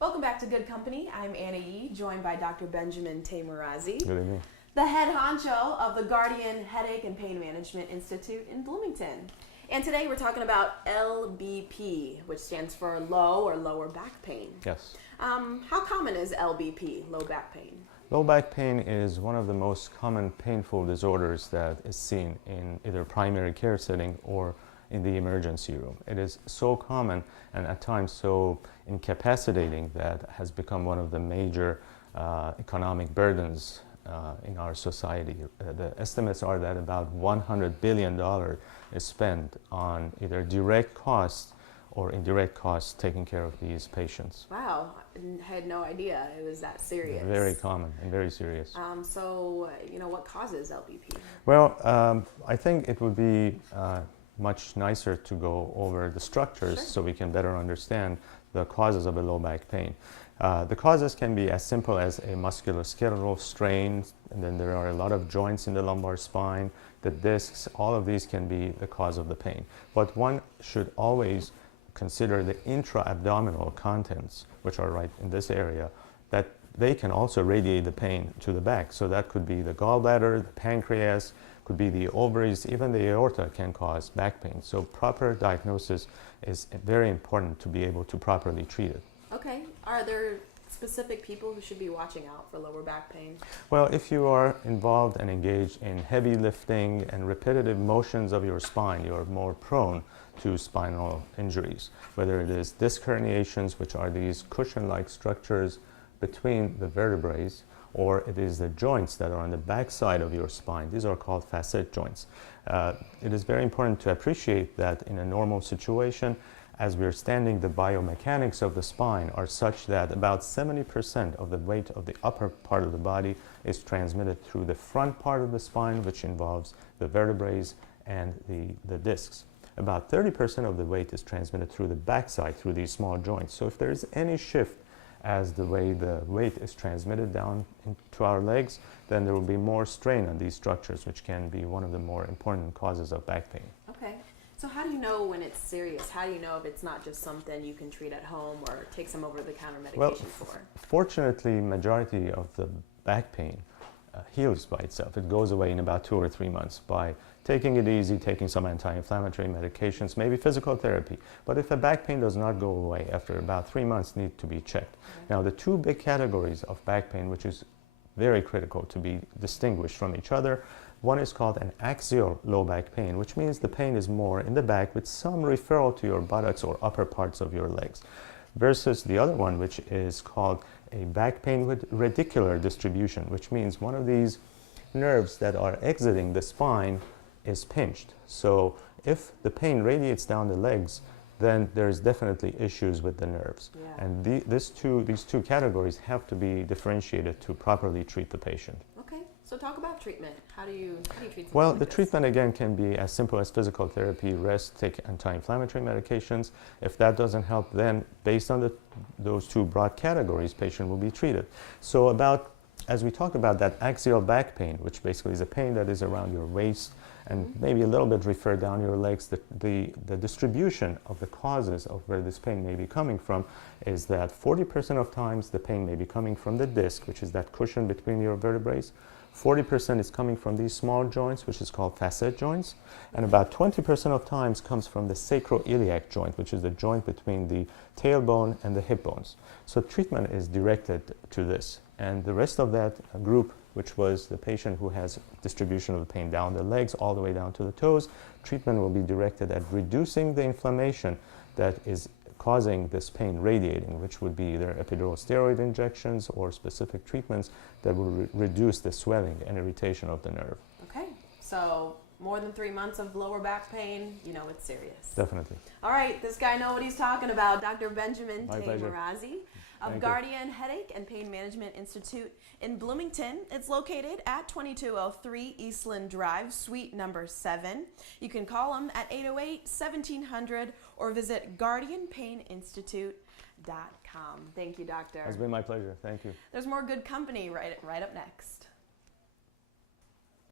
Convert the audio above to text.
Welcome back to Good Company. I'm Anna Yee, joined by Dr. Benjamin Taimoorazy, Good evening. the head honcho of the Guardian Headache and Pain Management Institute in Bloomington. And today we're talking about LBP, which stands for low or lower back pain. Yes. How common is LBP, low back pain? Low back pain is one of the most common painful disorders that is seen in either primary care setting or in the emergency room. It is so common and at times so incapacitating that has become one of the major economic burdens in our society. The estimates are that about $100 billion is spent on either direct costs or indirect costs taking care of these patients. Wow, I had no idea it was that serious. Very common and very serious. What causes LBP? Well, I think it would be much nicer to go over the structures so we can better understand the causes of a low back pain. The causes can be as simple as a musculoskeletal strain, and then there are a lot of joints in the lumbar spine, the discs, all of these can be the cause of the pain. But one should always consider the intra-abdominal contents, which are right in this area, that they can also radiate the pain to the back. So that could be the gallbladder, the pancreas, could be the ovaries, even the aorta can cause back pain. So proper diagnosis is very important to be able to properly treat it. Okay, are there specific people who should be watching out for lower back pain? Well, if you are involved and engaged in heavy lifting and repetitive motions of your spine, you are more prone to spinal injuries, whether it is disc herniations, which are these cushion-like structures between the vertebrae, or it is the joints that are on the back side of your spine. These are called facet joints. It is very important to appreciate that in a normal situation, as we're standing, the biomechanics of the spine are such that about 70% of the weight of the upper part of the body is transmitted through the front part of the spine, which involves the vertebrae and the discs. About 30% of the weight is transmitted through the backside, through these small joints. So if there is any shift as the way the weight is transmitted down into our legs, then there will be more strain on these structures, which can be one of the more important causes of back pain. Okay. So how do you know when it's serious? How do you know if it's not just something you can treat at home or take some over-the-counter medication for? Fortunately, majority of the back pain heals by itself. It goes away in about 2 or 3 months by taking it easy, taking some anti-inflammatory medications, maybe physical therapy. But if a back pain does not go away after about 3 months, need to be checked. Now, the two big categories of back pain, which is very critical to be distinguished from each other, one is called an axial low back pain, which means the pain is more in the back with some referral to your buttocks or upper parts of your legs, versus the other one, which is called a back pain with radicular distribution, which means one of these nerves that are exiting the spine is pinched. So if the pain radiates down the legs, then there's definitely issues with the nerves. Yeah. And these two categories have to be differentiated to properly treat the patient. Okay, so talk about treatment. How do you treat something Well, like the this? treatment again can be as simple as physical therapy, rest, take anti-inflammatory medications. If that doesn't help, then based on those two broad categories, patient will be treated. So as we talked about that axial back pain, which basically is a pain that is around your waist and maybe a little bit referred down your legs, the distribution of the causes of where this pain may be coming from is that 40% of times the pain may be coming from the disc, which is that cushion between your vertebrae. 40% is coming from these small joints, which is called facet joints, and about 20% of times comes from the sacroiliac joint, which is the joint between the tailbone and the hip bones. So treatment is directed to this, and the rest of that group, which was the patient who has distribution of the pain down the legs all the way down to the toes, treatment will be directed at reducing the inflammation that is causing this pain radiating, which would be either epidural steroid injections or specific treatments that will reduce the swelling and irritation of the nerve. Okay, so more than 3 months of lower back pain, you know it's serious. Definitely. All right, this guy knows what he's talking about. Dr. Benjamin My pleasure. Taimoorazy of Thank you. Guardian Headache and Pain Management Institute in Bloomington. It's located at 2203 Eastland Drive, suite number 7. You can call them at 808-1700 or visit guardianpaininstitute.com. Thank you, doctor. It's been my pleasure. Thank you. There's more Good Company right up next.